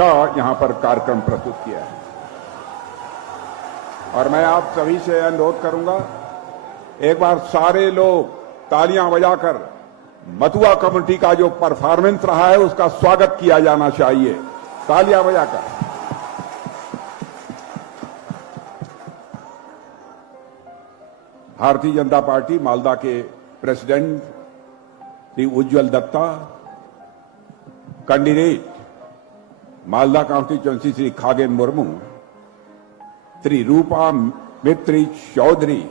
अच्छा यहां पर कार्यक्रम प्रस्तुत किया है। और मैं आप सभी से अनुरोध करूंगा, एक बार सारे लोग तालियां बजाकर मथुआ कमेटी का जो परफॉर्मेंस रहा है उसका स्वागत किया जाना चाहिए, तालियां बजाकर। भारतीय जनता पार्टी मालदा के president Shri Ujjwal Datta, candidate Malda constituency Shri Khagen Murmu, Shri Rupa Mitra Chaudhury,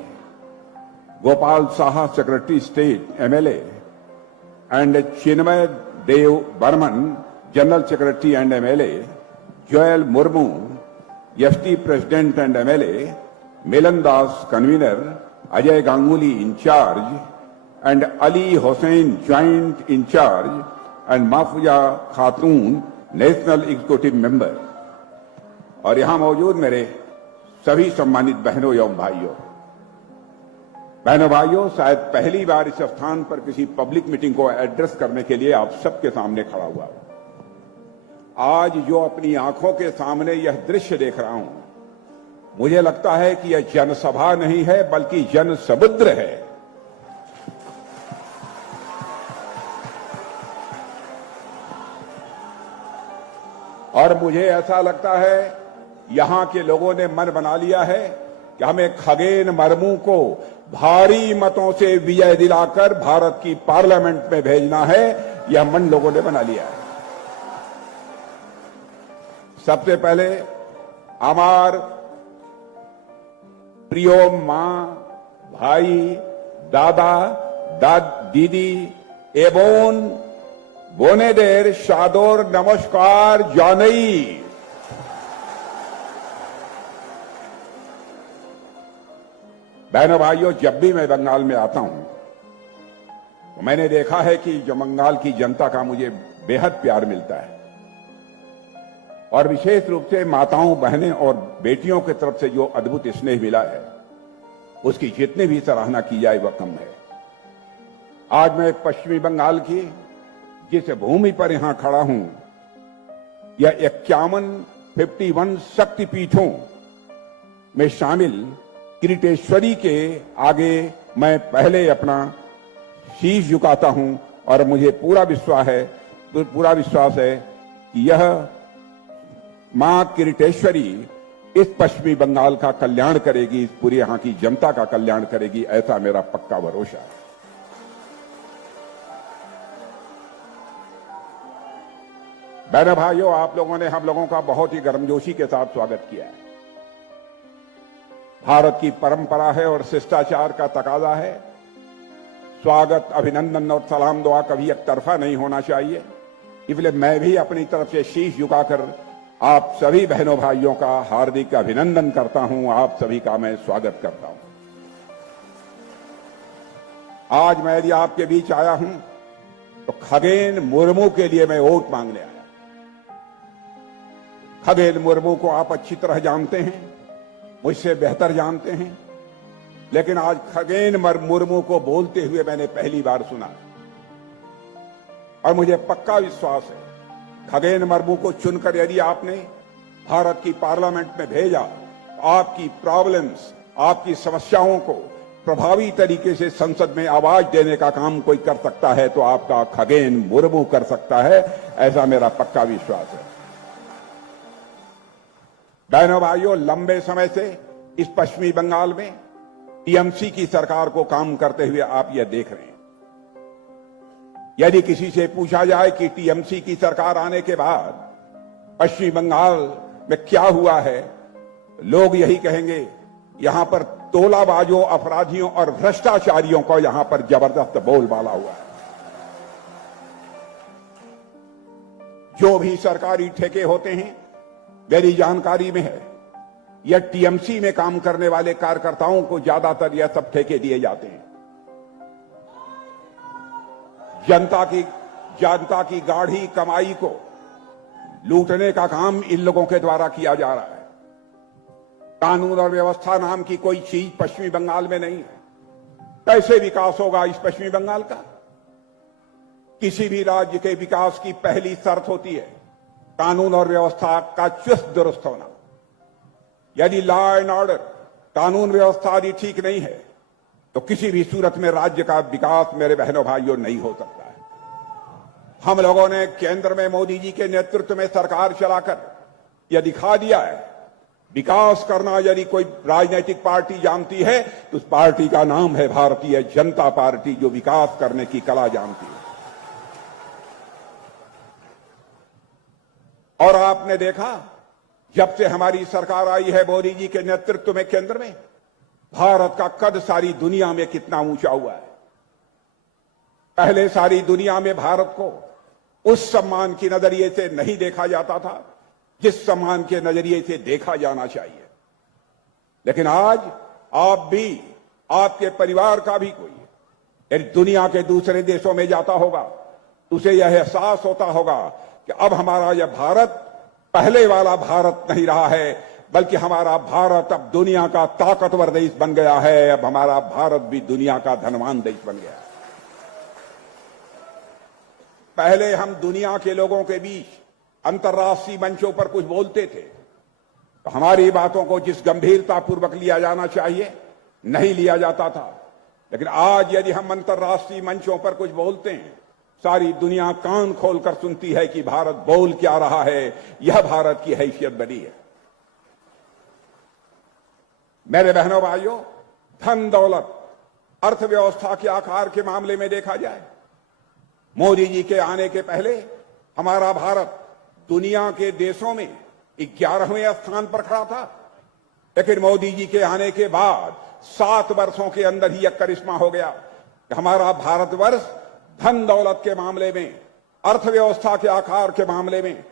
Gopal Saha secretary state MLA, and Chinmay Deb Barman general secretary and MLA, Joyel Murmu ST president and MLA, Milan Das convener, Ajay Ganguly incharge, and Ali Hussain joint incharge, and Mahfuza Khatun national executive member. और यहां मौजूद मेरे सभी सम्मानित बहनों एवं भाइयों, शायद पहली बार इस स्थान पर किसी पब्लिक मीटिंग को एड्रेस करने के लिए आप सबके सामने खड़ा हुआ हूं। आज जो अपनी आंखों के सामने यह दृश्य देख रहा हूं, मुझे लगता है कि यह जनसभा नहीं है बल्कि जनसमुद्र है। और मुझे ऐसा लगता है यहां के लोगों ने मन बना लिया है कि हमें खगेन मुर्मू को भारी मतों से विजय दिलाकर भारत की पार्लियामेंट में भेजना है। यह मन लोगों ने बना लिया है। सबसे पहले हमार प्रियो मां, भाई, दादा, दीदी एवं बोनेदेर शादोर नमस्कार जानई। बहनों भाइयों, जब भी मैं बंगाल में आता हूं तो मैंने देखा है कि जो बंगाल की जनता का मुझे बेहद प्यार मिलता है, और विशेष रूप से माताओं, बहनें और बेटियों की तरफ से जो अद्भुत स्नेह मिला है, उसकी जितनी भी सराहना की जाए वह कम है। आज मैं पश्चिमी बंगाल की जिस भूमि पर यहां खड़ा हूं, यह 51 शक्तिपीठों में शामिल किरीटेश्वरी के आगे मैं पहले अपना शीश झुकाता हूं, और मुझे पूरा विश्वास है कि यह मां किरीटेश्वरी इस पश्चिमी बंगाल का कल्याण करेगी, इस पूरी यहां की जनता का कल्याण करेगी, ऐसा मेरा पक्का भरोसा है। बहनों भाइयों, आप लोगों ने हम लोगों का बहुत ही गर्मजोशी के साथ स्वागत किया है। भारत की परंपरा है और शिष्टाचार का तकाजा है। स्वागत, अभिनंदन और सलाम दुआ कभी एक तरफा नहीं होना चाहिए। इसलिए मैं भी अपनी तरफ से शीश झुकाकर आप सभी बहनों भाइयों का हार्दिक अभिनंदन करता हूं, आप सभी का मैं स्वागत करता हूं। आज मैं यदि आपके बीच आया हूं तो खगेन मुर्मू के लिए मैं वोट मांगने आया। खगेन मुर्मू को आप अच्छी तरह जानते हैं, मुझसे बेहतर जानते हैं, लेकिन आज खगेन मुर्मू को बोलते हुए मैंने पहली बार सुना, और मुझे पक्का विश्वास है खगेन मुर्मू को चुनकर यदि आपने भारत की पार्लियामेंट में भेजा, आपकी प्रॉब्लम्स, आपकी समस्याओं को प्रभावी तरीके से संसद में आवाज देने का काम कोई कर सकता है तो आपका खगेन मुर्मू कर सकता है, ऐसा मेरा पक्का विश्वास है। बहनों भाइयों, लंबे समय से इस पश्चिमी बंगाल में टीएमसी की सरकार को काम करते हुए आप यह देख रहे हैं। यदि किसी से पूछा जाए कि टीएमसी की सरकार आने के बाद पश्चिमी बंगाल में क्या हुआ है, लोग यही कहेंगे यहां पर तोलाबाजों, अपराधियों और भ्रष्टाचारियों को यहां पर जबरदस्त बोलबाला हुआ है। जो भी सरकारी ठेके होते हैं, मेरी जानकारी में है, यह टीएमसी में काम करने वाले कार्यकर्ताओं को ज्यादातर यह सब ठेके दिए जाते हैं। जनता की गाढ़ी कमाई को लूटने का काम इन लोगों के द्वारा किया जा रहा है। कानून और व्यवस्था नाम की कोई चीज पश्चिमी बंगाल में नहीं है। कैसे विकास होगा इस पश्चिमी बंगाल का? किसी भी राज्य के विकास की पहली शर्त होती है कानून और व्यवस्था का चुस्त दुरुस्त होना। यदि लॉ एंड ऑर्डर, कानून व्यवस्था यदि ठीक नहीं है तो किसी भी सूरत में राज्य का विकास मेरे बहनों भाइयों नहीं हो सकता है। हम लोगों ने केंद्र में मोदी जी के नेतृत्व में सरकार चलाकर यह दिखा दिया है, विकास करना यदि कोई राजनीतिक पार्टी जानती है तो उस पार्टी का नाम है भारतीय जनता पार्टी, जो विकास करने की कला जानती है। और आपने देखा, जब से हमारी सरकार आई है मोदी जी के नेतृत्व में केंद्र में, भारत का कद सारी दुनिया में कितना ऊंचा हुआ है। पहले सारी दुनिया में भारत को उस सम्मान की नजरिए से नहीं देखा जाता था जिस सम्मान के नजरिए से देखा जाना चाहिए। लेकिन आज आप भी, आपके परिवार का भी कोई यदि दुनिया के दूसरे देशों में जाता होगा तो उसे यह एहसास होता होगा कि अब हमारा यह भारत पहले वाला भारत नहीं रहा है, बल्कि हमारा भारत अब दुनिया का ताकतवर देश बन गया है। अब हमारा भारत भी दुनिया का धनवान देश बन गया है। पहले हम दुनिया के लोगों के बीच अंतर्राष्ट्रीय मंचों पर कुछ बोलते थे तो हमारी बातों को जिस गंभीरता पूर्वक लिया जाना चाहिए नहीं लिया जाता था। लेकिन आज यदि हम अंतर्राष्ट्रीय मंचों पर कुछ बोलते हैं, सारी दुनिया कान खोलकर सुनती है कि भारत बोल क्या रहा है। यह भारत की हैसियत बनी है। मेरे बहनों भाइयों, धन दौलत, अर्थव्यवस्था के आकार के मामले में देखा जाए, मोदी जी के आने के पहले हमारा भारत दुनिया के देशों में 11वें स्थान पर खड़ा था। लेकिन मोदी जी के आने के बाद 7 वर्षों के अंदर ही यह करिश्मा हो गया कि हमारा भारतवर्ष धन दौलत के मामले में, अर्थव्यवस्था के आकार के मामले में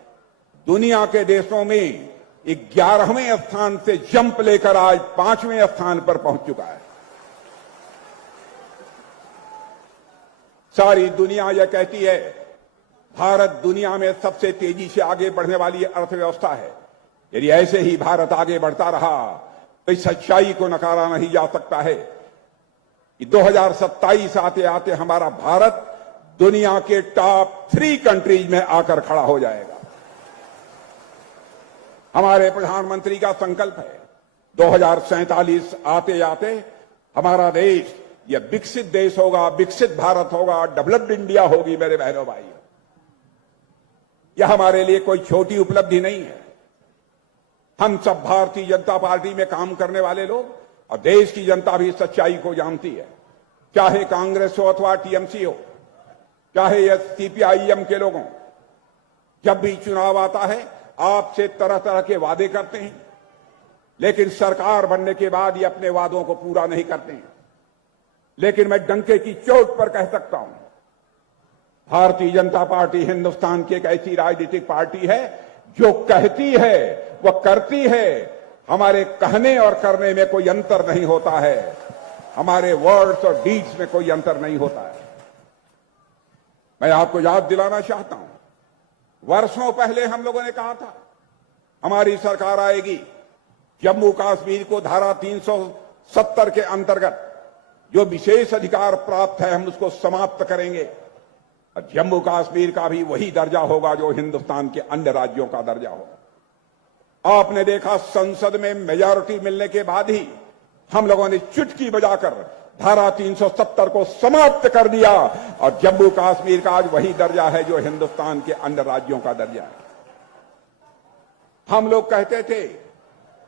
दुनिया के देशों में 11वें स्थान से जंप लेकर आज 5वें स्थान पर पहुंच चुका है। सारी दुनिया यह कहती है भारत दुनिया में सबसे तेजी से आगे बढ़ने वाली अर्थव्यवस्था है। यदि ऐसे ही भारत आगे बढ़ता रहा तो इस सच्चाई को नकारा नहीं जा सकता है कि 2027 आते आते हमारा भारत दुनिया के टॉप 3 कंट्रीज में आकर खड़ा हो जाएगा। हमारे प्रधानमंत्री का संकल्प है 2047 आते आते हमारा देश यह विकसित देश होगा, विकसित भारत होगा, डेवलप्ड इंडिया होगी। मेरे बहनों भाइयों, यह हमारे लिए कोई छोटी उपलब्धि नहीं है। हम सब भारतीय जनता पार्टी में काम करने वाले लोग और देश की जनता भी सच्चाई को जानती है। चाहे कांग्रेस हो अथवा टीएमसी हो, चाहे यह सीपीआईएम के लोगों, जब भी चुनाव आता है आपसे तरह तरह के वादे करते हैं, लेकिन सरकार बनने के बाद ये अपने वादों को पूरा नहीं करते हैं। लेकिन मैं डंके की चोट पर कह सकता हूं, भारतीय जनता पार्टी हिंदुस्तान की एक ऐसी राजनीतिक पार्टी है जो कहती है वह करती है। हमारे कहने और करने में कोई अंतर नहीं होता है, हमारे वर्ड्स और डीड्स में कोई अंतर नहीं होता है। मैं आपको याद दिलाना चाहता हूं, वर्षों पहले हम लोगों ने कहा था हमारी सरकार आएगी, जम्मू कश्मीर को धारा 370 के अंतर्गत जो विशेष अधिकार प्राप्त है हम उसको समाप्त करेंगे और जम्मू कश्मीर का भी वही दर्जा होगा जो हिंदुस्तान के अन्य राज्यों का दर्जा होगा। आपने देखा संसद में मेजॉरिटी मिलने के बाद ही हम लोगों ने चुटकी बजाकर धारा 370 को समाप्त कर दिया और जम्मू कश्मीर का आज वही दर्जा है जो हिंदुस्तान के अन्य राज्यों का दर्जा है। हम लोग कहते थे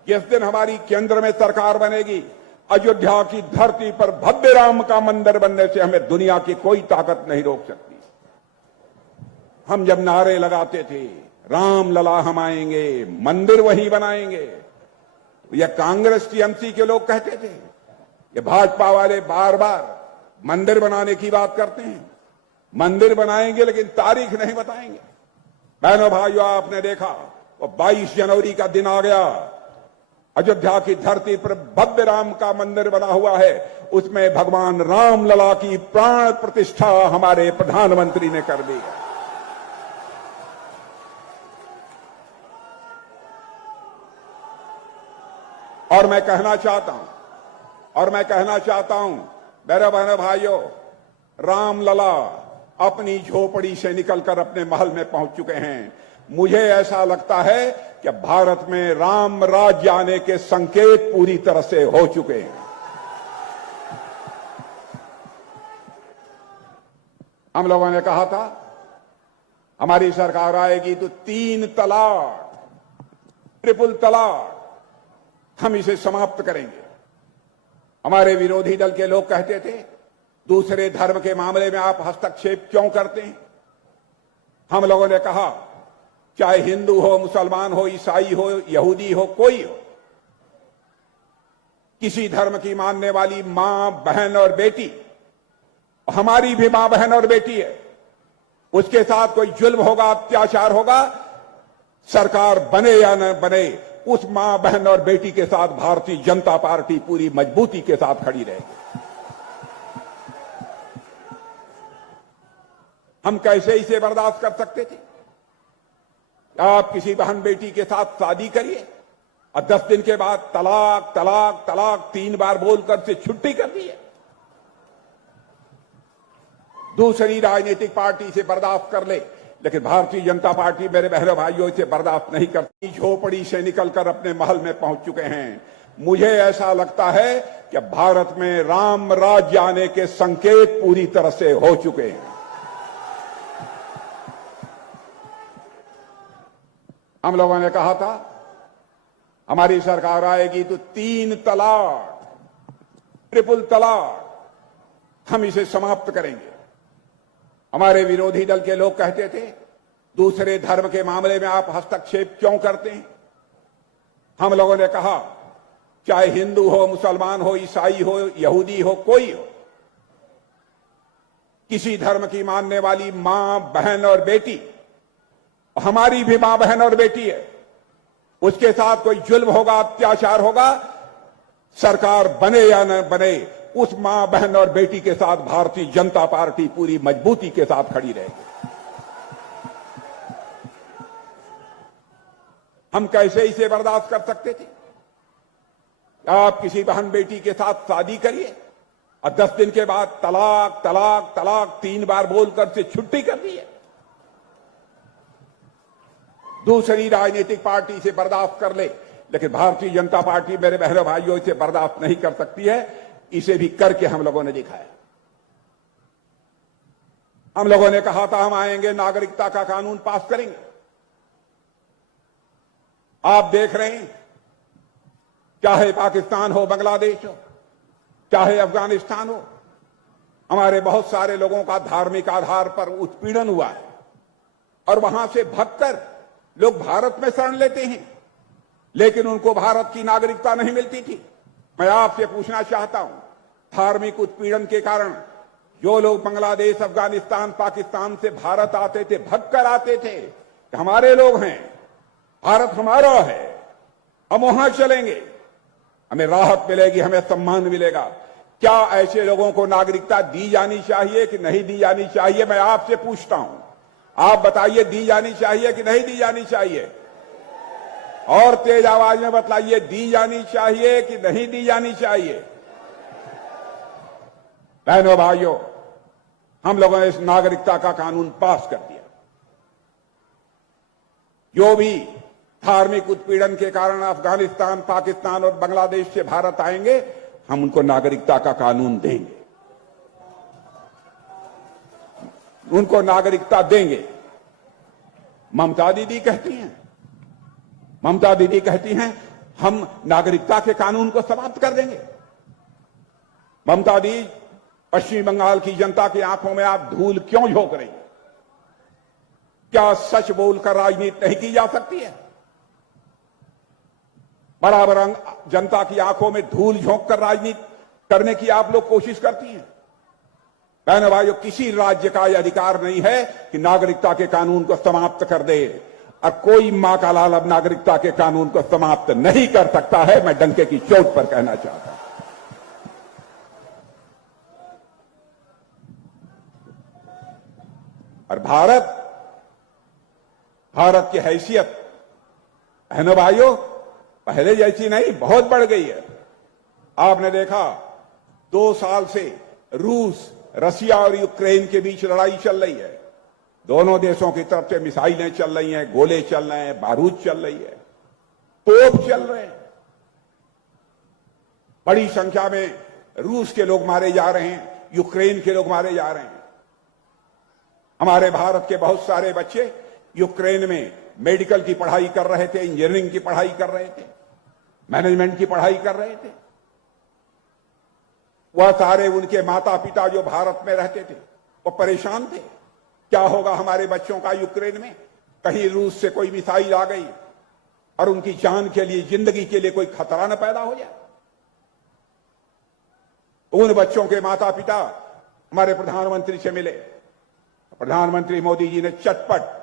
जिस दिन हमारी केंद्र में सरकार बनेगी, अयोध्या की धरती पर भव्य राम का मंदिर बनने से हमें दुनिया की कोई ताकत नहीं रोक सकती। हम जब नारे लगाते थे राम लला हम आएंगे, मंदिर वही बनाएंगे, यह कांग्रेस टीएमसी के लोग कहते थे। ये भाजपा वाले बार बार मंदिर बनाने की बात करते हैं, मंदिर बनाएंगे लेकिन तारीख नहीं बताएंगे। बहनों भाइयों, आपने देखा वो 22 जनवरी का दिन आ गया, अयोध्या की धरती पर भव्य राम का मंदिर बना हुआ है, उसमें भगवान राम लला की प्राण प्रतिष्ठा हमारे प्रधानमंत्री ने कर दी। और मैं कहना चाहता हूं मेरे बहनों भाइयों, राम लला अपनी झोपड़ी से निकलकर अपने महल में पहुंच चुके हैं। मुझे ऐसा लगता है कि भारत में राम राज्य आने के संकेत पूरी तरह से हो चुके हैं। हम लोगों ने कहा था हमारी सरकार आएगी तो 3 तलाक, ट्रिपल तलाक, हम इसे समाप्त करेंगे। हमारे विरोधी दल के लोग कहते थे दूसरे धर्म के मामले में आप हस्तक्षेप क्यों करते हैं। हम लोगों ने कहा चाहे हिंदू हो, मुसलमान हो, ईसाई हो, यहूदी हो, कोई हो, किसी धर्म की मानने वाली मां, बहन और बेटी, हमारी भी मां, बहन और बेटी है, उसके साथ कोई जुल्म होगा, अत्याचार होगा, सरकार बने या न बने, उस मां, बहन और बेटी के साथ भारतीय जनता पार्टी पूरी मजबूती के साथ खड़ी रहेगी। हम कैसे इसे बर्दाश्त कर सकते थे। आप किसी बहन बेटी के साथ शादी करिए और 10 दिन के बाद तलाक तलाक तलाक 3 बार बोलकर से छुट्टी कर दी है। दूसरी राजनीतिक इसे इसे बर्दाश्त कर ले, लेकिन भारतीय जनता पार्टी मेरे बहनों भाइयों इसे बर्दाश्त नहीं करती। झोपड़ी से निकलकर अपने महल में पहुंच चुके हैं। मुझे ऐसा लगता है कि भारत में राम राज्य आने के संकेत पूरी तरह से हो चुके हैं। हम लोगों ने कहा था हमारी सरकार आएगी तो 3 तलाक, ट्रिपल तलाक, हम इसे समाप्त करेंगे। हमारे विरोधी दल के लोग कहते थे दूसरे धर्म के मामले में आप हस्तक्षेप क्यों करते हैं। हम लोगों ने कहा चाहे हिंदू हो, मुसलमान हो, ईसाई हो, यहूदी हो, कोई हो, किसी धर्म की मानने वाली मां, बहन और बेटी, हमारी भी मां, बहन और बेटी है, उसके साथ कोई जुल्म होगा, अत्याचार होगा, सरकार बने या न बने, उस मां, बहन और बेटी के साथ भारतीय जनता पार्टी पूरी मजबूती के साथ खड़ी रहेगी। हम कैसे इसे बर्दाश्त कर सकते थे। आप किसी बहन बेटी के साथ शादी करिए और 10 दिन के बाद तलाक तलाक तलाक 3 बार बोलकर से छुट्टी कर दी है। दूसरी राजनीतिक पार्टी इसे बर्दाश्त कर ले, लेकिन भारतीय जनता पार्टी मेरे बहनों भाइयों इसे बर्दाश्त नहीं कर सकती है। इसे भी करके हम लोगों ने दिखाया। हम लोगों ने कहा था हम आएंगे, नागरिकता का कानून पास करेंगे। आप देख रहे हैं चाहे पाकिस्तान हो, बांग्लादेश हो, चाहे अफगानिस्तान हो, हमारे बहुत सारे लोगों का धार्मिक आधार पर उत्पीड़न हुआ है और वहां से भागकर लोग भारत में शरण लेते हैं, लेकिन उनको भारत की नागरिकता नहीं मिलती थी। मैं आपसे पूछना चाहता हूं, धार्मिक उत्पीड़न के कारण जो लोग बांग्लादेश, अफगानिस्तान, पाकिस्तान से भारत आते थे, भगकर आते थे, हमारे लोग हैं, भारत हमारा है, हम वहां चलेंगे, हमें राहत मिलेगी, हमें सम्मान मिलेगा। क्या ऐसे लोगों को नागरिकता दी जानी चाहिए कि नहीं दी जानी चाहिए? मैं आपसे पूछता हूं, आप बताइए, दी जानी चाहिए कि नहीं दी जानी चाहिए? और तेज आवाज में बतलाइए, दी जानी चाहिए कि नहीं दी जानी चाहिए? बहनों भाइयों, हम लोगों ने इस नागरिकता का कानून पास कर दिया। जो भी धार्मिक उत्पीड़न के कारण अफगानिस्तान, पाकिस्तान और बांग्लादेश से भारत आएंगे, हम उनको नागरिकता का कानून देंगे, उनको नागरिकता देंगे। ममता दीदी कहती हैं हम नागरिकता के कानून को समाप्त कर देंगे। ममता दी, पश्चिम बंगाल की जनता की आंखों में आप धूल क्यों झोंक रही? क्या सच बोलकर राजनीति नहीं की जा सकती है? बराबर जनता की आंखों में धूल झोंककर राजनीति करने की आप लोग कोशिश करती हैं। बहनों भाइयों, किसी राज्य का यह अधिकार नहीं है कि नागरिकता के कानून को समाप्त कर दे, और कोई मां का लाल अब नागरिकता के कानून को समाप्त नहीं कर सकता है। मैं डंके की चोट पर कहना चाहता हूं। और भारत की हैसियत बहनों भाइयों पहले जैसी नहीं, बहुत बढ़ गई है। आपने देखा 2 साल से रूस, रसिया और यूक्रेन के बीच लड़ाई चल रही है। दोनों देशों की तरफ से मिसाइलें चल रही हैं, गोले चल रहे हैं, बारूद चल रही है, तोप चल रहे हैं। बड़ी संख्या में रूस के लोग मारे जा रहे हैं, यूक्रेन के लोग मारे जा रहे हैं। हमारे भारत के बहुत सारे बच्चे यूक्रेन में मेडिकल की पढ़ाई कर रहे थे, इंजीनियरिंग की पढ़ाई कर रहे थे, मैनेजमेंट की पढ़ाई कर रहे थे। वह सारे उनके माता पिता जो भारत में रहते थे वो परेशान थे, क्या होगा हमारे बच्चों का यूक्रेन में, कहीं रूस से कोई मिसाइल आ गई और उनकी जान के लिए, जिंदगी के लिए कोई खतरा न पैदा हो जाए। उन बच्चों के माता पिता हमारे प्रधानमंत्री से मिले। प्रधानमंत्री मोदी जी ने चटपट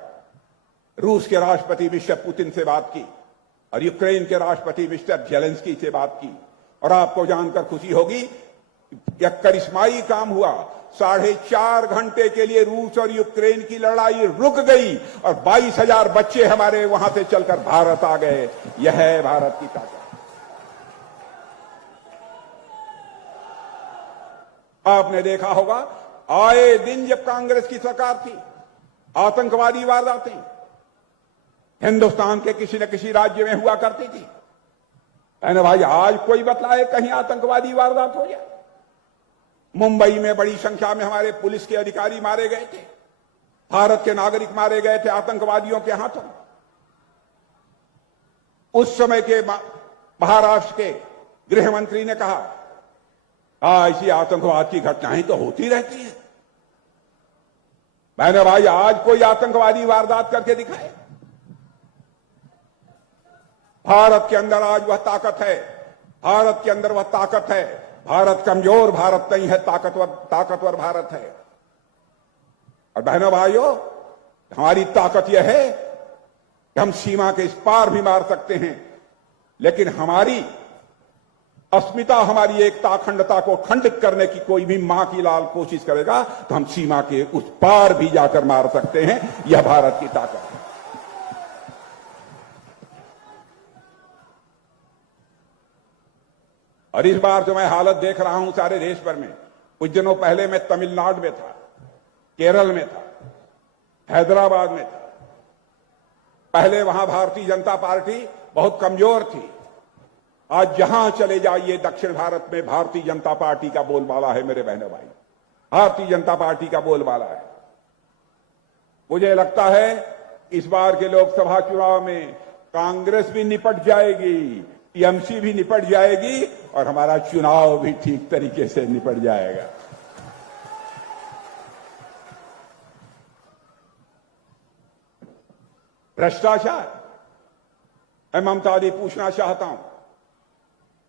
रूस के राष्ट्रपति मिस्टर पुतिन से बात की और यूक्रेन के राष्ट्रपति मिस्टर जेलेंस्की से बात की। और आपको जानकर खुशी होगी, यह करिश्माई काम हुआ। 4.5 घंटे के लिए रूस और यूक्रेन की लड़ाई रुक गई और 22,000 बच्चे हमारे वहां से चलकर भारत आ गए। यह है भारत की ताकत। आपने देखा होगा, आए दिन जब कांग्रेस की सरकार थी, आतंकवादी वारदातें हिंदुस्तान के किसी न किसी राज्य में हुआ करती थी। मैंने भाई आज कोई बतलाए कहीं आतंकवादी वारदात हो जाए। मुंबई में बड़ी संख्या में हमारे पुलिस के अधिकारी मारे गए थे, भारत के नागरिक मारे गए थे आतंकवादियों के हाथों। उस समय के महाराष्ट्र के गृह मंत्री ने कहा, ऐसी आतंकवाद की घटनाएं तो होती रहती हैं। मैंने भाई आज कोई आतंकवादी वारदात करके दिखाए। भारत के अंदर आज वह ताकत है, भारत के अंदर वह ताकत है। भारत कमजोर भारत नहीं है, ताकतवर भारत है। और बहनों भाइयों, हमारी ताकत यह है कि हम सीमा के इस पार भी मार सकते हैं, लेकिन हमारी अस्मिता, हमारी एकता, अखंडता को खंडित करने की कोई भी मां की लाल कोशिश करेगा तो हम सीमा के उस पार भी जाकर मार सकते हैं। यह भारत की ताकत है। और इस बार जो मैं हालत देख रहा हूं सारे देश भर में, कुछ दिनों पहले मैं तमिलनाडु में था, केरल में था, हैदराबाद में था। पहले वहां भारतीय जनता पार्टी बहुत कमजोर थी। आज जहां चले जाइए दक्षिण भारत में भारतीय जनता पार्टी का बोलबाला है। मेरे बहनों भाई, भारतीय जनता पार्टी का बोलबाला है। मुझे लगता है इस बार के लोकसभा चुनाव में कांग्रेस भी निपट जाएगी, टीएमसी भी निपट जाएगी और हमारा चुनाव भी ठीक तरीके से निपट जाएगा। भ्रष्टाचार, मैं ममता दी पूछना चाहता हूं,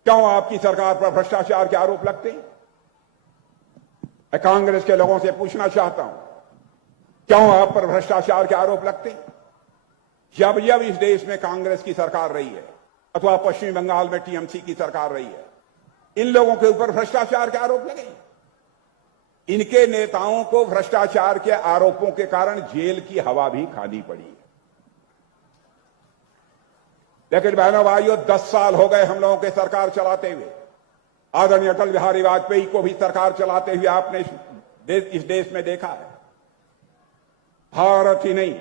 क्यों आपकी सरकार पर भ्रष्टाचार के आरोप लगते हैं? मैं कांग्रेस के लोगों से पूछना चाहता हूं, क्यों आप पर भ्रष्टाचार के आरोप लगते हैं? जब जब इस देश में कांग्रेस की सरकार रही है अथवा पश्चिम बंगाल में टीएमसी की सरकार रही है, इन लोगों के ऊपर भ्रष्टाचार के आरोप लगे। इनके नेताओं को भ्रष्टाचार के आरोपों के कारण जेल की हवा भी खानी पड़ी। लेकिन बहनों भाइयों, 10 साल हो गए हम लोगों के सरकार चलाते हुए। आदरणीय अटल बिहारी वाजपेयी को भी सरकार चलाते हुए आपने इस देश में देखा है। भारत ही नहीं,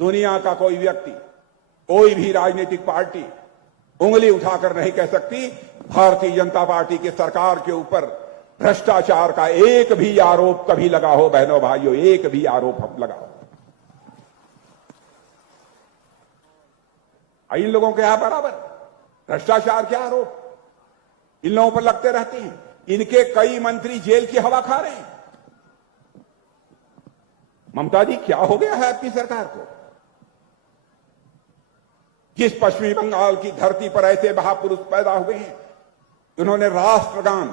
दुनिया का कोई व्यक्ति, कोई भी राजनीतिक पार्टी उंगली उठाकर नहीं कह सकती भारतीय जनता पार्टी की सरकार के ऊपर भ्रष्टाचार का एक भी आरोप कभी लगा हो। बहनों भाइयों, एक भी आरोप लगा हो। इन लोगों के यहां बराबर भ्रष्टाचार के आरोप इन लोगों पर लगते रहते हैं। इनके कई मंत्री जेल की हवा खा रहे हैं। ममता जी, क्या हो गया है आपकी सरकार को? जिस पश्चिमी बंगाल की धरती पर ऐसे महापुरुष पैदा हुए हैं, उन्होंने राष्ट्रगान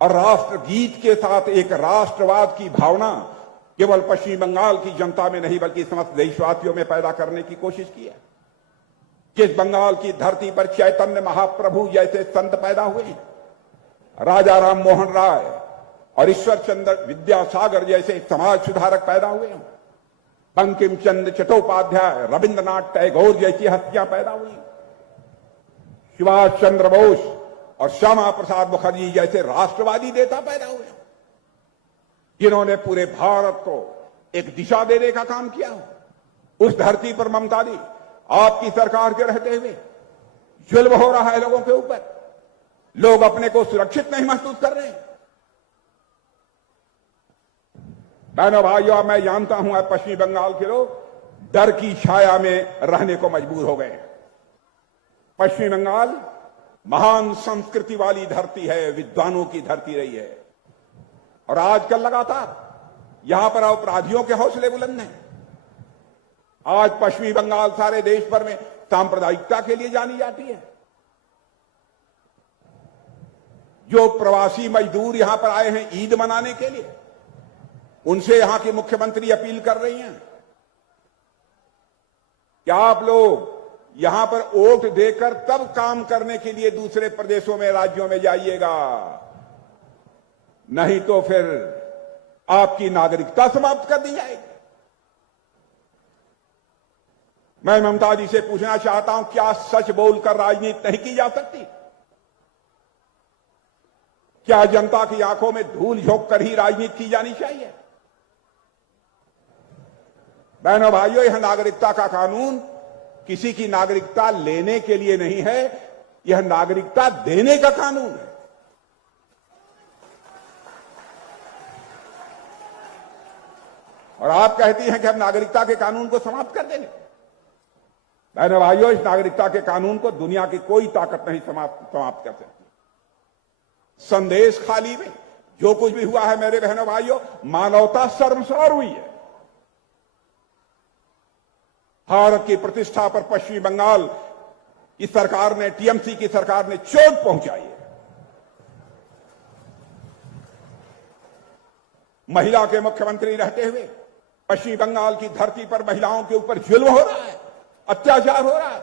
और राष्ट्रगीत के साथ एक राष्ट्रवाद की भावना केवल पश्चिमी बंगाल की जनता में नहीं बल्कि समस्त देशवासियों में पैदा करने की कोशिश की है। जिस बंगाल की धरती पर चैतन्य महाप्रभु जैसे संत पैदा हुए, राजा राम मोहन राय और ईश्वर चंद्र विद्यासागर जैसे समाज सुधारक पैदा हुए, बंकिम चंद्र चट्टोपाध्याय, रविंद्रनाथ टैगोर जैसी हस्तियां पैदा हुई, सुभाष चंद्र बोस और श्यामा प्रसाद मुखर्जी जैसे राष्ट्रवादी नेता पैदा हुए, जिन्होंने पूरे भारत को एक दिशा देने का काम किया हो। उस धरती पर ममता दी आपकी सरकार के रहते हुए जुल्म हो रहा है लोगों के ऊपर, लोग अपने को सुरक्षित नहीं महसूस कर रहे हैं। बहनों भाइयों, मैं जानता हूं आज पश्चिमी बंगाल के लोग डर की छाया में रहने को मजबूर हो गए। पश्चिमी बंगाल महान संस्कृति वाली धरती है, विद्वानों की धरती रही है, और आजकल लगातार यहां पर अपराधियों के हौसले बुलंद हैं। आज पश्चिमी बंगाल सारे देश भर में सांप्रदायिकता के लिए जानी जाती है। जो प्रवासी मजदूर यहां पर आए हैं ईद मनाने के लिए, उनसे यहां की मुख्यमंत्री अपील कर रही हैं कि आप लोग यहां पर वोट देकर तब काम करने के लिए दूसरे प्रदेशों में, राज्यों में जाइएगा, नहीं तो फिर आपकी नागरिकता समाप्त कर दी जाएगी। मैं ममता जी से पूछना चाहता हूं, क्या सच बोलकर राजनीति नहीं की जा सकती? क्या जनता की आंखों में धूल झोंक कर ही राजनीति की जानी चाहिए? बहनों भाइयों, यह नागरिकता का कानून किसी की नागरिकता लेने के लिए नहीं है, यह नागरिकता देने का कानून है। और आप कहती हैं कि हम नागरिकता के कानून को समाप्त कर देंगे। बहनों भाइयों, इस नागरिकता के कानून को दुनिया की कोई ताकत नहीं समाप्त कर सकती। संदेश खाली में जो कुछ भी हुआ है मेरे बहनों भाइयों, मानवता शर्मसार हुई है। भारत की प्रतिष्ठा पर पश्चिमी बंगाल की सरकार ने, टीएमसी की सरकार ने चोट पहुंचाई है। महिला के मुख्यमंत्री रहते हुए पश्चिमी बंगाल की धरती पर महिलाओं के ऊपर जुल्म हो रहा है, अत्याचार हो रहा है।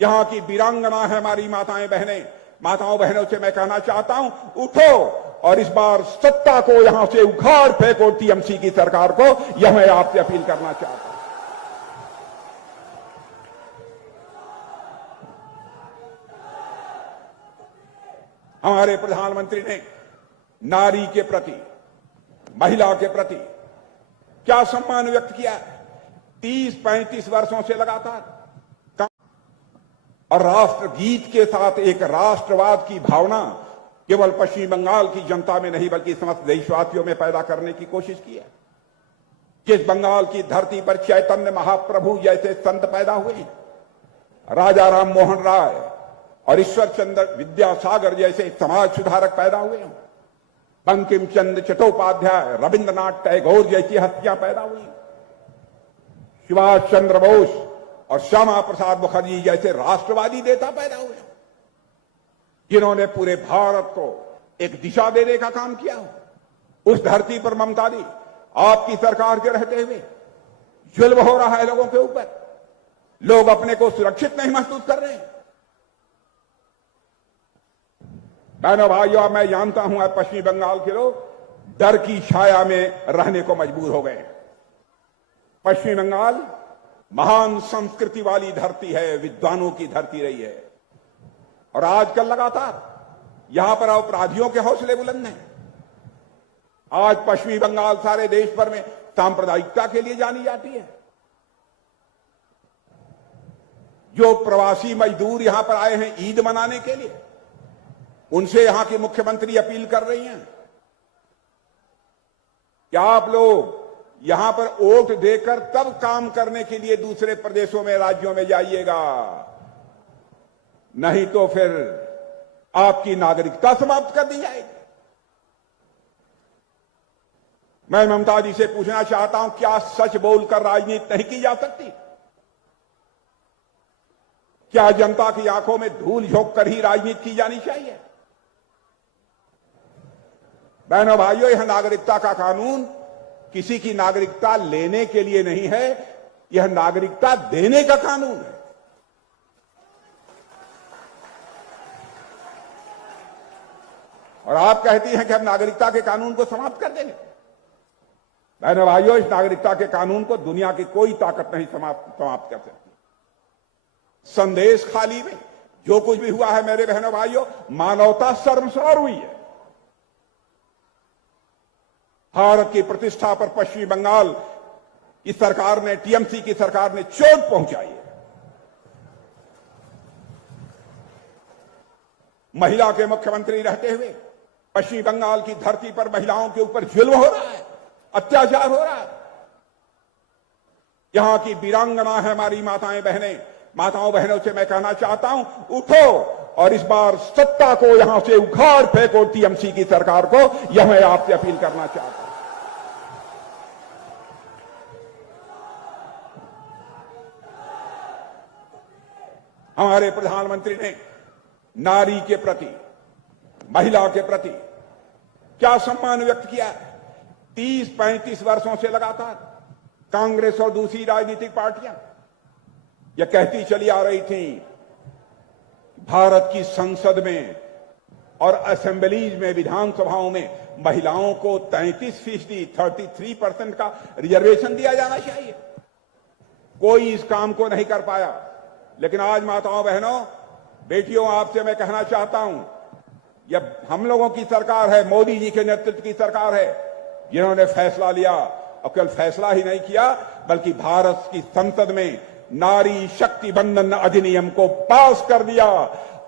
यहां की वीरांगना है हमारी माताओं बहनों से मैं कहना चाहता हूं, उठो और इस बार सत्ता को यहां से उखाड़ फेंको, टीएमसी की सरकार को। यह मैं आपसे अपील करना चाहता हूं। हमारे प्रधानमंत्री ने नारी के प्रति, महिला के प्रति क्या सम्मान व्यक्त किया है। 30-35 वर्षों से लगातार, और राष्ट्रगीत के साथ एक राष्ट्रवाद की भावना केवल पश्चिमी बंगाल की जनता में नहीं बल्कि समस्त देशवासियों में पैदा करने की कोशिश की है। जिस बंगाल की धरती पर चैतन्य महाप्रभु जैसे संत पैदा हुए, राजा राम मोहन राय और ईश्वर चंद्र विद्यासागर जैसे समाज सुधारक पैदा हुए, बंकिम चंद्र चट्टोपाध्याय, रविंद्रनाथ टैगोर जैसी हस्तियां पैदा हुई, सुभाष चंद्र बोस और श्यामा प्रसाद मुखर्जी जैसे राष्ट्रवादी नेता पैदा हुए, जिन्होंने पूरे भारत को एक दिशा देने का काम किया। उस धरती पर ममता दी आपकी सरकार के रहते हुए जुल्म हो रहा है लोगों के ऊपर, लोग अपने को सुरक्षित नहीं महसूस कर रहे हैं। बहनों भाइयों, मैं जानता हूं आज पश्चिमी बंगाल के लोग डर की छाया में रहने को मजबूर हो गए। पश्चिमी बंगाल महान संस्कृति वाली धरती है, विद्वानों की धरती रही है, और आजकल लगातार यहां पर अपराधियों के हौसले बुलंद हैं। आज पश्चिमी बंगाल सारे देश भर में सांप्रदायिकता के लिए जानी जाती है। जो प्रवासी मजदूर यहां पर आए हैं ईद मनाने के लिए, उनसे यहां की मुख्यमंत्री अपील कर रही हैं कि आप लोग यहां पर वोट देकर तब काम करने के लिए दूसरे प्रदेशों में, राज्यों में जाइएगा, नहीं तो फिर आपकी नागरिकता समाप्त कर दी जाएगी। मैं ममता जी से पूछना चाहता हूं, क्या सच बोलकर राजनीति नहीं की जा सकती? क्या जनता की आंखों में धूल झोंक कर ही राजनीति की जानी चाहिए? बहनों भाइयों, यह नागरिकता का कानून किसी की नागरिकता लेने के लिए नहीं है, यह नागरिकता देने का कानून है। और आप कहती हैं कि हम नागरिकता के कानून को समाप्त कर देंगे। बहनों भाइयों, इस नागरिकता के कानून को दुनिया की कोई ताकत नहीं समाप्त कर सकती। संदेश खाली में जो कुछ भी हुआ है मेरे बहनों भाइयों, मानवता शर्मसार हुई है। भारत की प्रतिष्ठा पर पश्चिमी बंगाल की सरकार ने, टीएमसी की सरकार ने चोट पहुंचाई है। महिला के मुख्यमंत्री रहते हुए पश्चिमी बंगाल की धरती पर महिलाओं के ऊपर जुल्म हो रहा है, अत्याचार हो रहा है। यहां की वीरांगना है हमारी माताओं बहनों से मैं कहना चाहता हूं, उठो और इस बार सत्ता को यहां से उखाड़ फेंको, टीएमसी की सरकार को। यह मैं आपसे अपील करना चाहता हूं। हमारे प्रधानमंत्री ने नारी के प्रति, महिला के प्रति क्या सम्मान व्यक्त किया है। 30-35 वर्षों से लगातार कांग्रेस और दूसरी राजनीतिक पार्टियां यह कहती चली आ रही थी, भारत की संसद में और असेंबलीज में, विधानसभाओं में महिलाओं को 33% का रिजर्वेशन दिया जाना चाहिए। कोई इस काम को नहीं कर पाया। लेकिन आज माताओं बहनों बेटियों, आपसे मैं कहना चाहता हूं, यह हम लोगों की सरकार है, मोदी जी के नेतृत्व की सरकार है, जिन्होंने फैसला लिया। और केवल फैसला ही नहीं किया, बल्कि भारत की संसद में नारी शक्ति बंधन अधिनियम को पास कर दिया।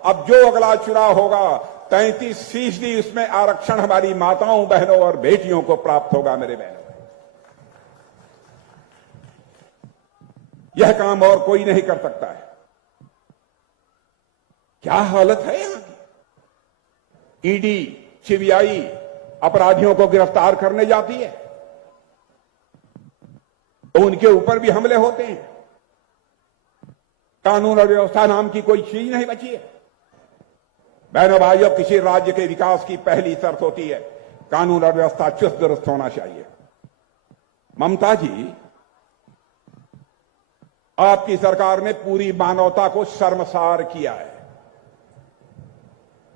अब जो अगला चुनाव होगा 33% उसमें आरक्षण हमारी माताओं बहनों और बेटियों को प्राप्त होगा। मेरे बहनों, यह काम और कोई नहीं कर सकता है। क्या हालत है यहां की। ईडी, सीबीआई अपराधियों को गिरफ्तार करने जाती है तो उनके ऊपर भी हमले होते हैं। कानून और व्यवस्था नाम की कोई चीज नहीं बची है। बहनों भाइयों, किसी राज्य के विकास की पहली शर्त होती है कानून और व्यवस्था चुस्त दुरुस्त होना चाहिए। ममता जी, आपकी सरकार ने पूरी मानवता को शर्मसार किया है।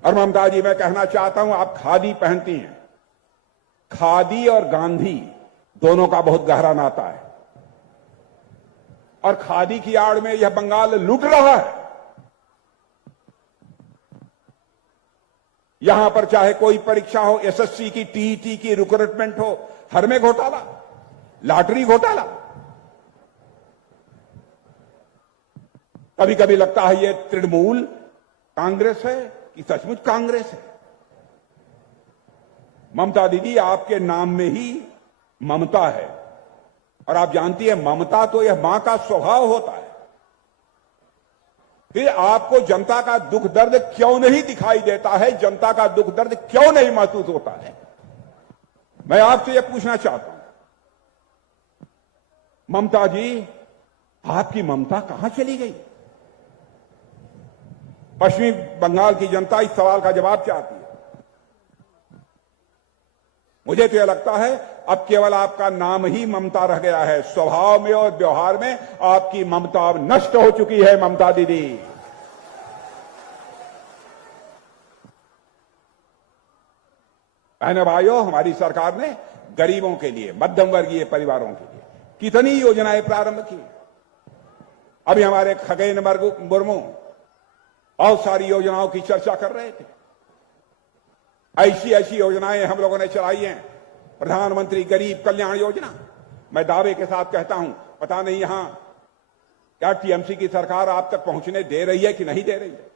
और ममता जी, मैं कहना चाहता हूं, आप खादी पहनती हैं। खादी और गांधी दोनों का बहुत गहरा नाता है। और खादी की आड़ में यह बंगाल लूट रहा है। यहां पर चाहे कोई परीक्षा हो, एसएससी की, टीईटी की, रिक्रूटमेंट हो, हर में घोटाला, लॉटरी घोटाला। कभी कभी लगता है ये तृणमूल कांग्रेस है कि सचमुच कांग्रेस है। ममता दीदी, आपके नाम में ही ममता है। और आप जानती है, ममता तो यह मां का स्वभाव होता है। फिर आपको जनता का दुख दर्द क्यों नहीं दिखाई देता है, जनता का दुख दर्द क्यों नहीं महसूस होता है। मैं आपसे यह पूछना चाहता हूं, ममता जी, आपकी ममता कहां चली गई। पश्चिमी बंगाल की जनता इस सवाल का जवाब चाहती है। मुझे तो यह लगता है अब केवल आपका नाम ही ममता रह गया है। स्वभाव में और व्यवहार में आपकी ममता अब नष्ट हो चुकी है। ममता दीदी, बहनों भाइयों, हमारी सरकार ने गरीबों के लिए, मध्यम वर्गीय परिवारों के लिए कितनी योजनाएं प्रारंभ की। अभी हमारे खगेन मुर्मू बहुत सारी योजनाओं की चर्चा कर रहे थे। ऐसी योजनाएं हम लोगों ने चलाई हैं। प्रधानमंत्री गरीब कल्याण योजना, मैं दावे के साथ कहता हूं, पता नहीं यहां क्या टीएमसी की सरकार आप तक पहुंचने दे रही है कि नहीं दे रही है।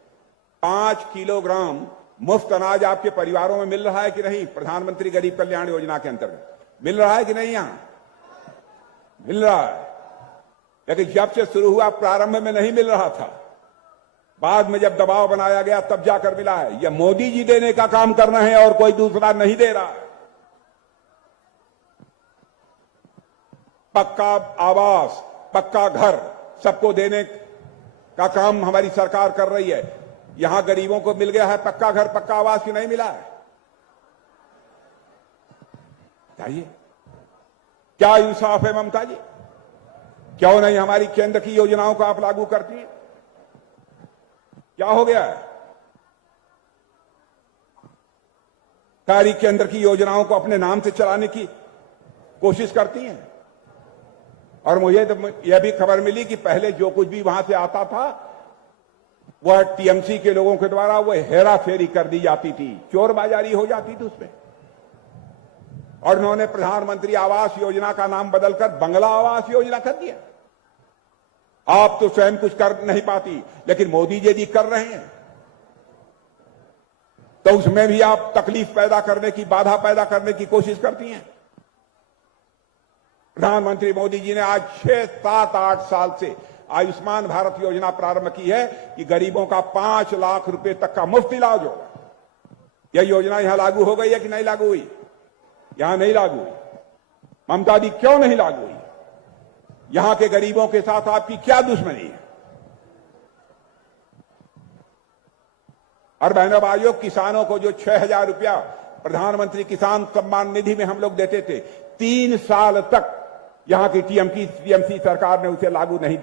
5 किलोग्राम मुफ्त अनाज आपके परिवारों में मिल रहा है कि नहीं। प्रधानमंत्री गरीब कल्याण योजना के अंतर्गत मिल रहा है कि नहीं। यहां मिल रहा है, लेकिन जब से शुरू हुआ प्रारंभ में नहीं मिल रहा था। बाद में जब दबाव बनाया गया तब जाकर मिला है। यह मोदी जी देने का काम करना है और कोई दूसरा नहीं दे रहा है। पक्का आवास, पक्का घर सबको देने का काम हमारी सरकार कर रही है। यहां गरीबों को मिल गया है पक्का घर, पक्का आवास की नहीं मिला है। बताइए, क्या इंसाफ है ममता जी। क्यों नहीं हमारी केंद्र की योजनाओं को आप लागू करती हैं। क्या हो गया है। सारी केंद्र की योजनाओं को अपने नाम से चलाने की कोशिश करती हैं। और मुझे तो यह भी खबर मिली कि पहले जो कुछ भी वहां से आता था वह टीएमसी के लोगों के द्वारा वह हेरा फेरी कर दी जाती थी, चोर बाजारी हो जाती थी उसमें। और उन्होंने प्रधानमंत्री आवास योजना का नाम बदलकर बंगला आवास योजना कर दिया। आप तो स्वयं कुछ कर नहीं पाती, लेकिन मोदी जी कर रहे हैं, तो उसमें भी आप तकलीफ पैदा करने की, बाधा पैदा करने की कोशिश करती हैं। प्रधानमंत्री मोदी जी ने आज 6, 7, 8 साल से आयुष्मान भारत योजना प्रारंभ की है कि गरीबों का 5 लाख रुपए तक का मुफ्त इलाज होगा। यह योजना यहां लागू हो गई है कि नहीं लागू हुई? यहां नहीं लागू हुई। ममता दी क्यों नहीं लागू हुई? यहां के गरीबों के साथ आपकी क्या दुश्मनी है? और बहनों भाइयों, किसानों को जो 6,000 रुपया प्रधानमंत्री किसान सम्मान निधि में हम लोग देते थे, 3 साल तक यहां की टीएमसी सरकार ने उसे लागू नहीं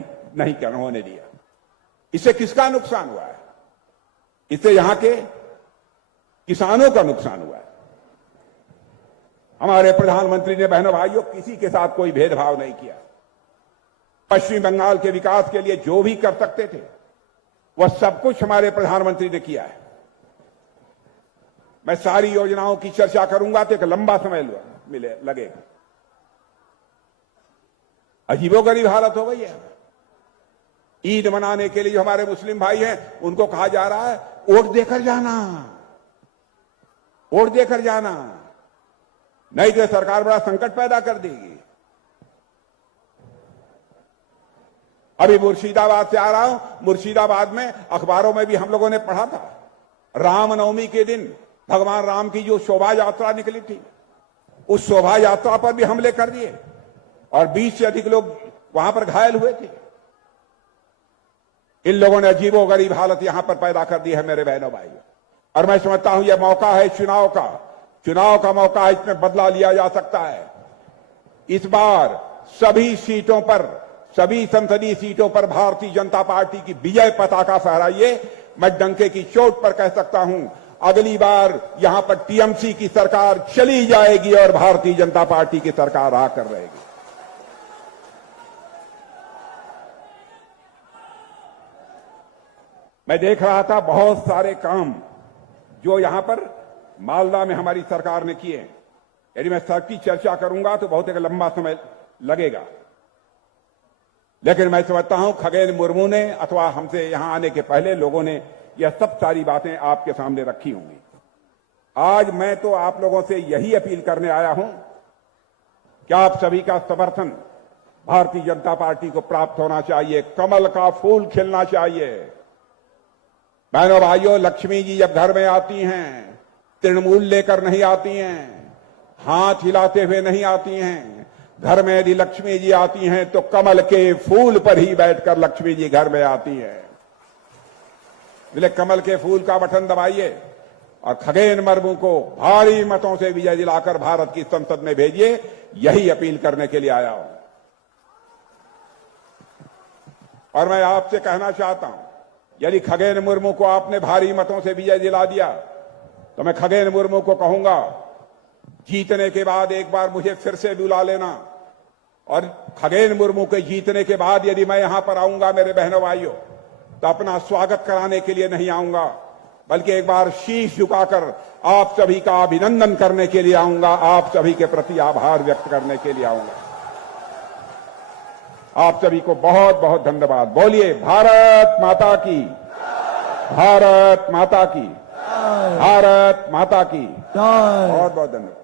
होने दिया। इससे किसका नुकसान हुआ है? इससे यहां के किसानों का नुकसान हुआ है। हमारे प्रधानमंत्री ने बहनों भाइयों किसी के साथ कोई भेदभाव नहीं किया। पश्चिम बंगाल के विकास के लिए जो भी कर सकते थे वह सब कुछ हमारे प्रधानमंत्री ने किया है। मैं सारी योजनाओं की चर्चा करूंगा तो एक लंबा समय लगेगा। अजीबोगरीब हालत हो गई है। ईद मनाने के लिए जो हमारे मुस्लिम भाई हैं, उनको कहा जा रहा है वोट देकर जाना, वोट देकर जाना, नहीं तो सरकार बड़ा संकट पैदा कर देगी। अभी मुर्शिदाबाद से आ रहा हूं। मुर्शिदाबाद में अखबारों में भी हम लोगों ने पढ़ा था, रामनवमी के दिन भगवान राम की जो शोभा यात्रा निकली थी, उस शोभा यात्रा पर भी हमले कर दिए और 20 से अधिक लोग वहां पर घायल हुए थे। इन लोगों ने अजीबोगरीब हालत यहां पर पैदा कर दी है मेरे बहनों भाइयों। और मैं समझता हूं यह मौका है चुनाव का मौका है। इसमें बदला लिया जा सकता है। इस बार सभी सीटों पर, सभी संसदीय सीटों पर भारतीय जनता पार्टी की विजय पताका फहराइए। मैं डंके की चोट पर कह सकता हूं, अगली बार यहां पर टीएमसी की सरकार चली जाएगी और भारतीय जनता पार्टी की सरकार आकर रहेगी। मैं देख रहा था बहुत सारे काम जो यहां पर मालदा में हमारी सरकार ने किए। यदि मैं सबकी चर्चा करूंगा तो बहुत एक लंबा समय लगेगा, लेकिन मैं समझता हूं खगेन मुर्मू ने अथवा हमसे यहां आने के पहले लोगों ने यह सब सारी बातें आपके सामने रखी होंगी। आज मैं तो आप लोगों से यही अपील करने आया हूं कि आप सभी का समर्थन भारतीय जनता पार्टी को प्राप्त होना चाहिए। कमल का फूल खिलना चाहिए। बहनों भाइयों, लक्ष्मी जी जब घर में आती हैं, तृणमूल लेकर नहीं आती हैं, हाथ हिलाते हुए नहीं आती हैं। घर में यदि लक्ष्मी जी आती हैं तो कमल के फूल पर ही बैठकर लक्ष्मी जी घर में आती हैं। इसलिए कमल के फूल का बटन दबाइए और खगेन मुर्मू को भारी मतों से विजय दिलाकर भारत की संसद में भेजिए। यही अपील करने के लिए आया हूं। और मैं आपसे कहना चाहता हूं, यदि खगेन मुर्मू को आपने भारी मतों से विजय दिला दिया तो मैं खगेन मुर्मू को कहूंगा, जीतने के बाद एक बार मुझे फिर से बुला लेना। और खगेन मुर्मू के जीतने के बाद यदि मैं यहां पर आऊंगा मेरे बहनों भाइयों, तो अपना स्वागत कराने के लिए नहीं आऊंगा, बल्कि एक बार शीश झुकाकर आप सभी का अभिनंदन करने के लिए आऊंगा, आप सभी के प्रति आभार व्यक्त करने के लिए आऊंगा। आप सभी को बहुत बहुत धन्यवाद। बोलिए भारत माता की, भारत माता की, भारत माता की। बहुत बहुत धन्यवाद।